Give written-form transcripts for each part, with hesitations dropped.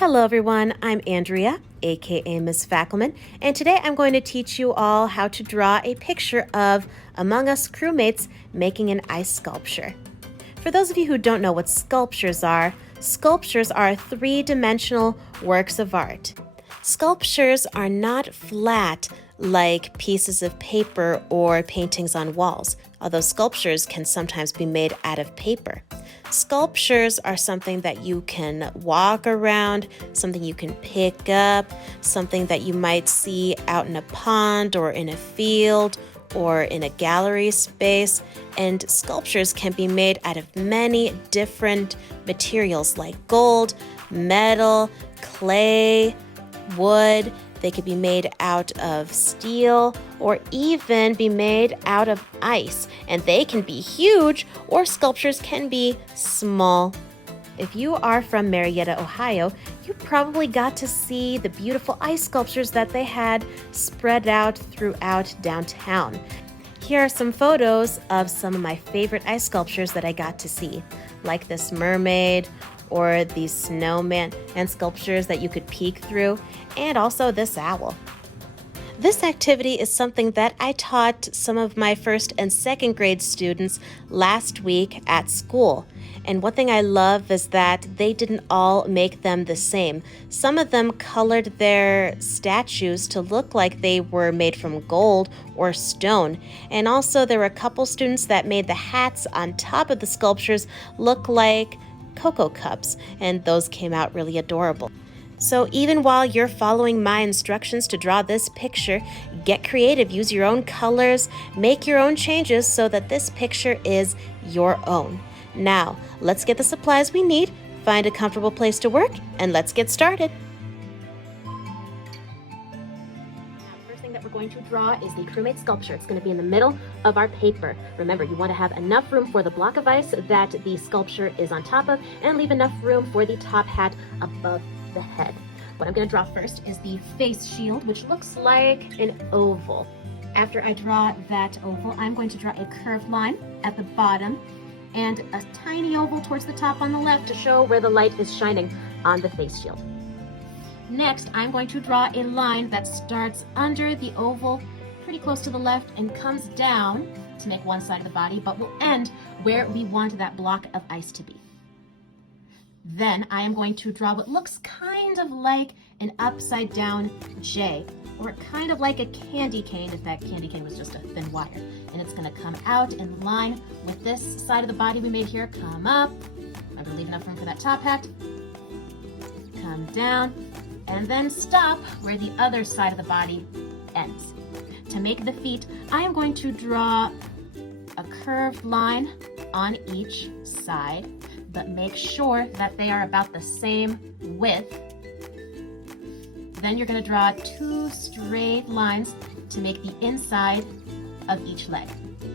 Hello everyone, I'm Andrea, aka Miss Fackelman, and today I'm going to teach you all how to draw a picture of Among Us crewmates making an ice sculpture. For those of you who don't know what sculptures are three-dimensional works of art. Sculptures are not flat like pieces of paper or paintings on walls, although sculptures can sometimes be made out of paper. Sculptures are something that you can walk around, something you can pick up, something that you might see out in a pond or in a field or in a gallery space. And sculptures can be made out of many different materials like gold, metal, clay, wood. They could be made out of steel or even be made out of ice. And they can be huge or sculptures can be small. If you are from Marietta, Ohio, you probably got to see the beautiful ice sculptures that they had spread out throughout downtown. Here are some photos of some of my favorite ice sculptures that I got to see, like this mermaid or these snowman and sculptures that you could peek through, and also this owl. This activity is something that I taught some of my first and second grade students last week at school. And one thing I love is that they didn't all make them the same. Some of them colored their statues to look like they were made from gold or stone. And also there were a couple students that made the hats on top of the sculptures look like cocoa cups, and those came out really adorable. So even while you're following my instructions to draw this picture, get creative, use your own colors, make your own changes so that this picture is your own. Now, let's get the supplies we need, find a comfortable place to work, and let's get started. That we're going to draw is the crewmate sculpture. It's going to be in the middle of our paper. Remember, you want to have enough room for the block of ice that the sculpture is on top of and leave enough room for the top hat above the head. What I'm going to draw first is the face shield, which looks like an oval. After I draw that oval, I'm going to draw a curved line at the bottom and a tiny oval towards the top on the left to show where the light is shining on the face shield. Next, I'm going to draw a line that starts under the oval, pretty close to the left, and comes down to make one side of the body, but will end where we want that block of ice to be. Then I am going to draw what looks kind of like an upside down J, or kind of like a candy cane if that candy cane was just a thin wire. And it's going to come out in line with this side of the body we made here, come up, remember leave enough room for that top hat, come down, and then stop where the other side of the body ends. To make the feet, I am going to draw a curved line on each side, but make sure that they are about the same width. Then you're going to draw two straight lines to make the inside of each leg.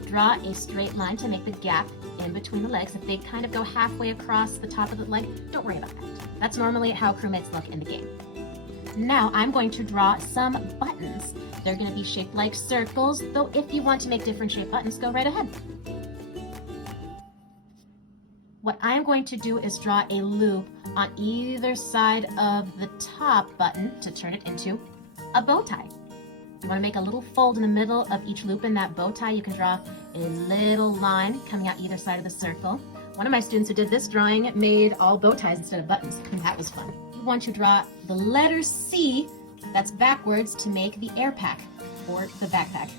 Draw a straight line to make the gap in between the legs. If they kind of go halfway across the top of the leg, don't worry about that. That's normally how crewmates look in the game. Now I'm going to draw some buttons. They're going to be shaped like circles, though if you want to make different shaped buttons, go right ahead. What I'm going to do is draw a loop on either side of the top button to turn it into a bow tie. You want to make a little fold in the middle of each loop in that bow tie. You can draw a little line coming out either side of the circle. One of my students who did this drawing made all bow ties instead of buttons, and that was fun. Want to draw the letter C that's backwards to make the air pack or the backpack.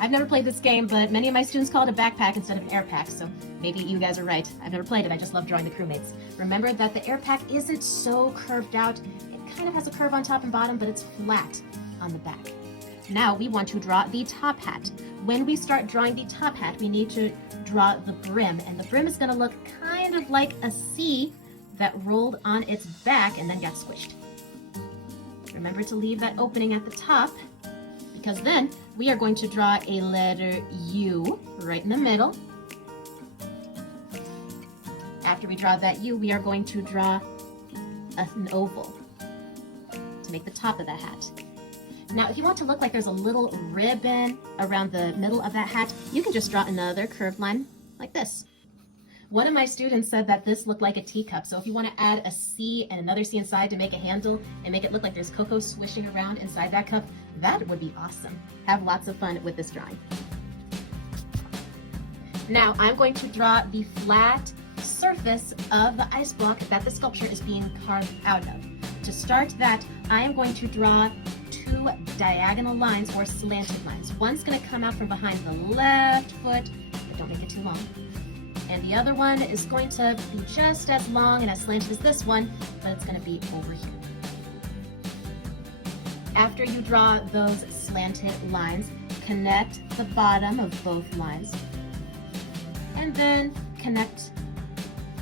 I've never played this game, but many of my students call it a backpack instead of an air pack, so maybe you guys are right. I've never played it, I just love drawing the crewmates. Remember that the air pack isn't so curved out. It kind of has a curve on top and bottom, but it's flat on the back. Now we want to draw the top hat. When we start drawing the top hat, we need to draw the brim, and the brim is going to look kind of like a C that rolled on its back and then got squished. Remember to leave that opening at the top, because then we are going to draw a letter U right in the middle. After we draw that U, we are going to draw an oval to make the top of the hat. Now, if you want to look like there's a little ribbon around the middle of that hat, you can just draw another curved line like this. One of my students said that this looked like a teacup, so if you want to add a C and another C inside to make a handle and make it look like there's cocoa swishing around inside that cup, that would be awesome. Have lots of fun with this drawing. Now I'm going to draw the flat surface of the ice block that the sculpture is being carved out of. To start that, I am going to draw two diagonal lines or slanted lines. One's going to come out from behind the left foot, but don't make it too long. And the other one is going to be just as long and as slanted as this one, but it's going to be over here. After you draw those slanted lines, connect the bottom of both lines, and then connect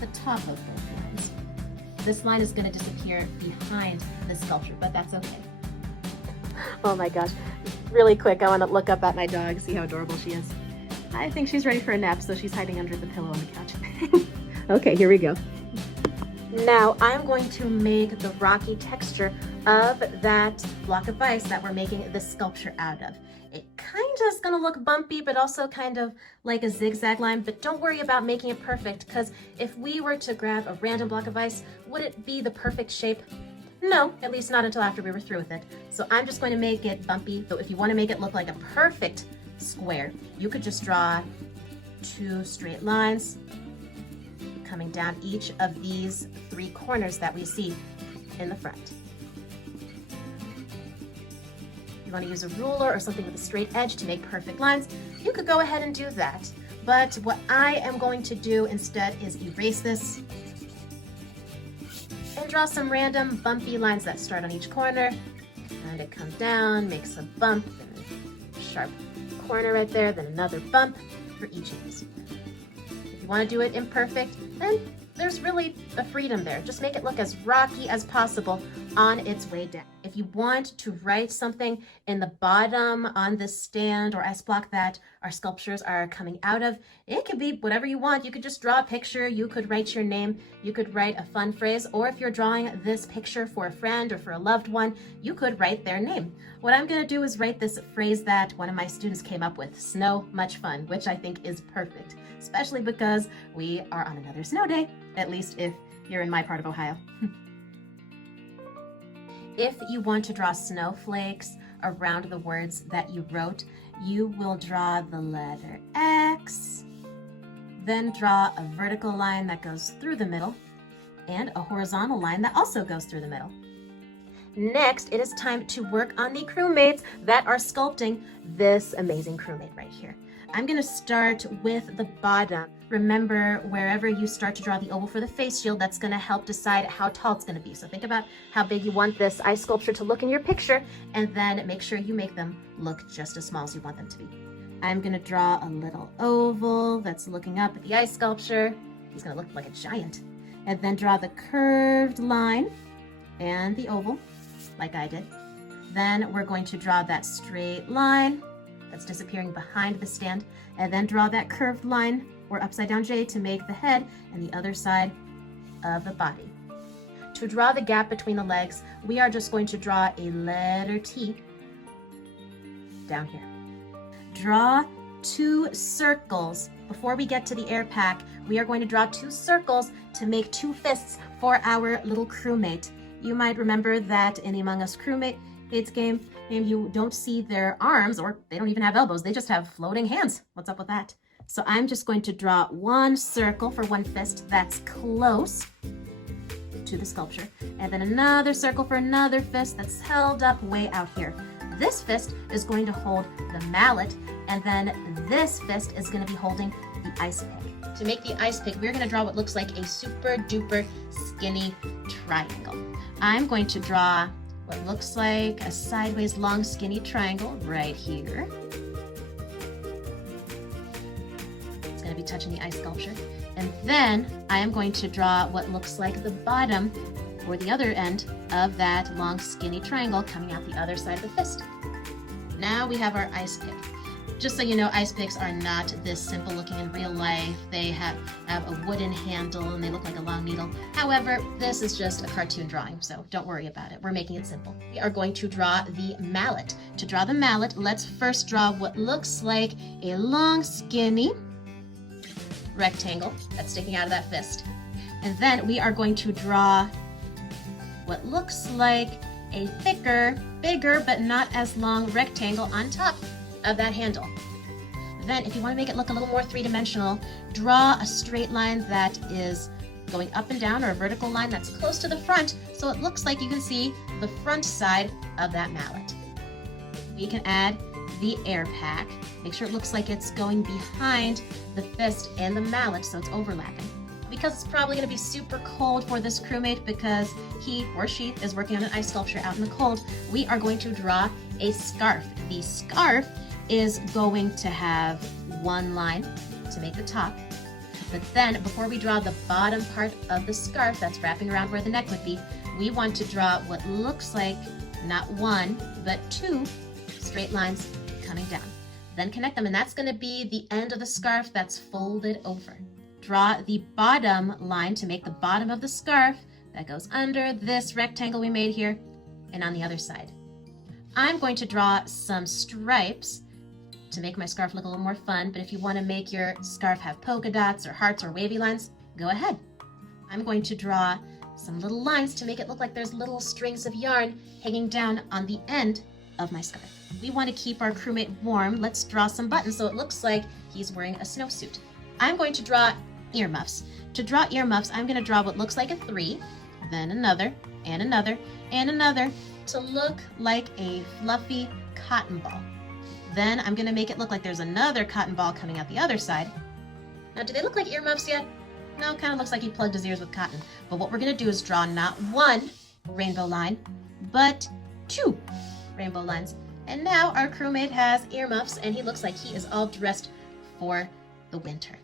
the top of both lines. This line is going to disappear behind the sculpture, but that's okay. Oh my gosh, really quick, I want to look up at my dog, see how adorable she is. I think she's ready for a nap, so she's hiding under the pillow on the couch. Okay, here we go. Now I'm going to make the rocky texture of that block of ice that we're making this sculpture out of. It kind of is going to look bumpy, but also kind of like a zigzag line, but don't worry about making it perfect, because if we were to grab a random block of ice, would it be the perfect shape? No, at least not until after we were through with it. So I'm just going to make it bumpy. So if you want to make it look like a perfect square, you could just draw two straight lines coming down each of these three corners that we see in the front. If you want to use a ruler or something with a straight edge to make perfect lines, you could go ahead and do that. But what I am going to do instead is erase this and draw some random bumpy lines that start on each corner, and it comes down, makes a bump, and a sharp corner right there, then another bump for each of these. If you want to do it imperfect, then there's really a freedom there. Just make it look as rocky as possible on its way down. If you want to write something in the bottom on this stand or ice block that our sculptures are coming out of, it could be whatever you want. You could just draw a picture, you could write your name, you could write a fun phrase, or if you're drawing this picture for a friend or for a loved one, you could write their name. What I'm gonna do is write this phrase that one of my students came up with, snow, much fun, which I think is perfect, especially because we are on another snow day, at least if you're in my part of Ohio. If you want to draw snowflakes around the words that you wrote, you will draw the letter X, then draw a vertical line that goes through the middle, and a horizontal line that also goes through the middle. Next, it is time to work on the crewmates that are sculpting this amazing crewmate right here. I'm going to start with the bottom. Remember, wherever you start to draw the oval for the face shield, that's going to help decide how tall it's going to be. So think about how big you want this ice sculpture to look in your picture, and then make sure you make them look just as small as you want them to be. I'm going to draw a little oval that's looking up at the ice sculpture. He's going to look like a giant. And then draw the curved line and the oval, like I did. Then we're going to draw that straight line that's disappearing behind the stand, and then draw that curved line or upside down J to make the head and the other side of the body. To draw the gap between the legs, we are just going to draw a letter T down here. Draw two circles. Before we get to the air pack, we are going to draw two circles to make two fists for our little crewmate. You might remember that in the Among Us crewmate game, and you don't see their arms, or they don't even have elbows, they just have floating hands. What's up with that? So I'm just going to draw one circle for one fist that's close to the sculpture, and then another circle for another fist that's held up way out here. This fist is going to hold the mallet, and then this fist is going to be holding the ice pick. To make the ice pick, we're going to draw what looks like a super duper skinny triangle. I'm going to draw what looks like a sideways long skinny triangle right here. It's going to be touching the ice sculpture. And then I am going to draw what looks like the bottom or the other end of that long skinny triangle coming out the other side of the fist. Now we have our ice pick. Just so you know, ice picks are not this simple looking in real life. They have a wooden handle and they look like a long needle. However, this is just a cartoon drawing, so don't worry about it. We're making it simple. We are going to draw the mallet. To draw the mallet, let's first draw what looks like a long skinny rectangle that's sticking out of that fist. And then we are going to draw what looks like a thicker, bigger, but not as long rectangle on top of that handle. Then if you want to make it look a little more three-dimensional, draw a straight line that is going up and down, or a vertical line that's close to the front, so it looks like you can see the front side of that mallet. We can add the air pack. Make sure it looks like it's going behind the fist and the mallet, so it's overlapping. Because it's probably going to be super cold for this crewmate because he or she is working on an ice sculpture out in the cold, we are going to draw a scarf. The scarf is going to have one line to make the top, but then before we draw the bottom part of the scarf that's wrapping around where the neck would be, we want to draw what looks like not one, but two straight lines coming down. Then connect them, and that's going to be the end of the scarf that's folded over. Draw the bottom line to make the bottom of the scarf that goes under this rectangle we made here and on the other side. I'm going to draw some stripes to make my scarf look a little more fun, but if you want to make your scarf have polka dots or hearts or wavy lines, go ahead. I'm going to draw some little lines to make it look like there's little strings of yarn hanging down on the end of my scarf. We want to keep our crewmate warm. Let's draw some buttons so it looks like he's wearing a snowsuit. I'm going to draw earmuffs. To draw earmuffs, I'm going to draw what looks like a 3, then another, and another, and another, to look like a fluffy cotton ball. Then I'm going to make it look like there's another cotton ball coming out the other side. Now, do they look like earmuffs yet? No, it kind of looks like he plugged his ears with cotton. But what we're going to do is draw not one rainbow line, but 2 rainbow lines. And now our crewmate has earmuffs, and he looks like he is all dressed for the winter.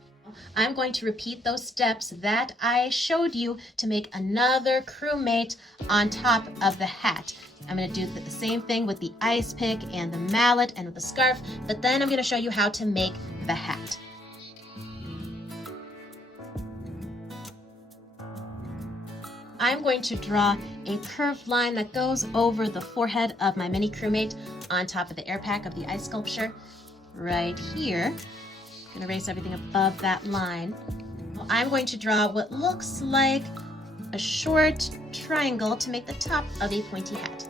I'm going to repeat those steps that I showed you to make another crewmate on top of the hat. I'm going to do the same thing with the ice pick and the mallet and with the scarf, but then I'm going to show you how to make the hat. I'm going to draw a curved line that goes over the forehead of my mini crewmate on top of the air pack of the ice sculpture right here. I'm going to erase everything above that line. Well, I'm going to draw what looks like a short triangle to make the top of a pointy hat.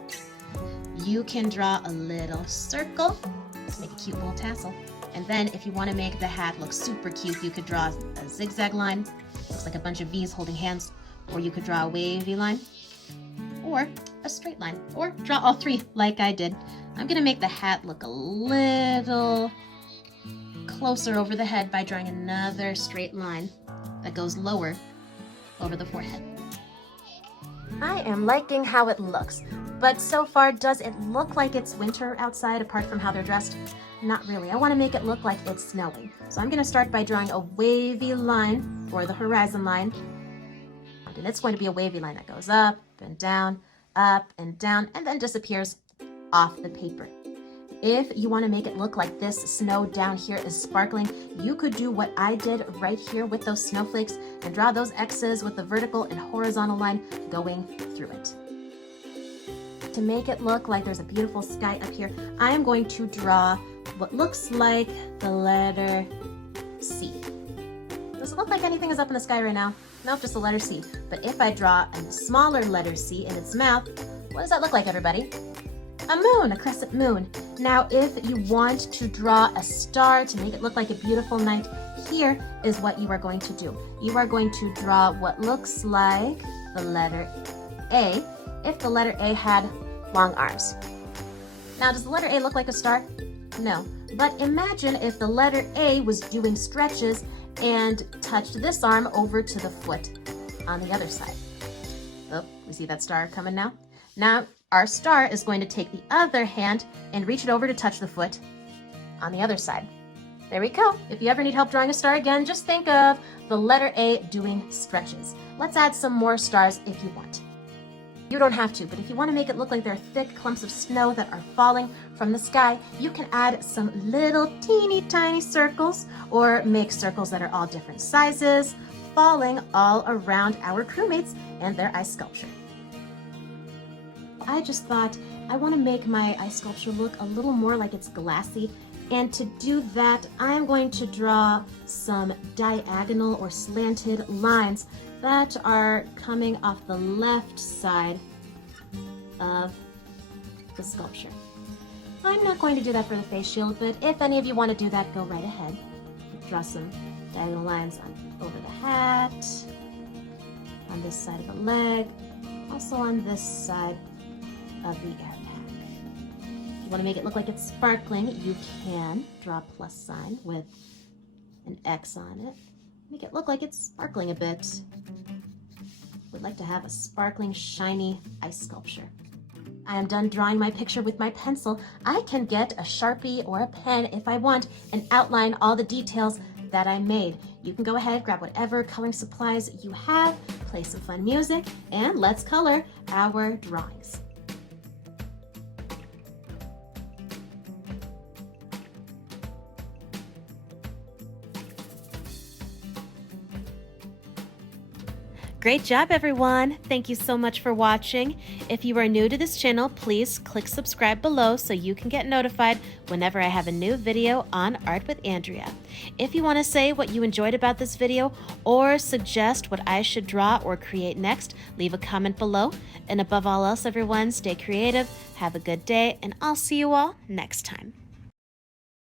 You can draw a little circle to make a cute little tassel. And then if you want to make the hat look super cute, you could draw a zigzag line. Looks like a bunch of V's holding hands. Or you could draw a wavy line, or a straight line, or draw all 3 like I did. I'm going to make the hat look a little closer over the head by drawing another straight line that goes lower over the forehead. I am liking how it looks, but so far, does it look like it's winter outside apart from how they're dressed? Not really. I want to make it look like it's snowing. So I'm going to start by drawing a wavy line for the horizon line. And it's going to be a wavy line that goes up and down, and then disappears off the paper. If you want to make it look like this snow down here is sparkling, you could do what I did right here with those snowflakes and draw those X's with the vertical and horizontal line going through it. To make it look like there's a beautiful sky up here, I am going to draw what looks like the letter C. Does it look like anything is up in the sky right now? Nope, just the letter C. But if I draw a smaller letter C in its mouth, what does that look like, everybody? A moon, a crescent moon. Now, if you want to draw a star to make it look like a beautiful night, here is what you are going to do. You are going to draw what looks like the letter A, if the letter A had long arms. Now, does the letter A look like a star? No. But imagine if the letter A was doing stretches and touched this arm over to the foot on the other side. Oh, we see that star coming now? Now, our star is going to take the other hand and reach it over to touch the foot on the other side. There we go. If you ever need help drawing a star again, just think of the letter A doing stretches. Let's add some more stars if you want. You don't have to, but if you want to make it look like there are thick clumps of snow that are falling from the sky, you can add some little teeny tiny circles or make circles that are all different sizes, falling all around our crewmates and their ice sculpture. I just thought I want to make my ice sculpture look a little more like it's glassy And to do that, I'm going to draw some diagonal or slanted lines that are coming off the left side of the sculpture. I'm not going to do that for the face shield, but if any of you want to do that, go right ahead. Draw some diagonal lines over the hat, on this side of the leg, also on this side of the air pack. If you want to make it look like it's sparkling, you can draw a plus sign with an X on it. Make it look like it's sparkling a bit. Would like to have a sparkling, shiny ice sculpture. I am done drawing my picture with my pencil. I can get a Sharpie or a pen if I want and outline all the details that I made. You can go ahead, grab whatever coloring supplies you have, play some fun music, and let's color our drawings. Great job, everyone! Thank you so much for watching. If you are new to this channel, please click subscribe below so you can get notified whenever I have a new video on Art with Andrea. If you want to say what you enjoyed about this video or suggest what I should draw or create next, leave a comment below. And above all else, everyone, stay creative, have a good day, and I'll see you all next time.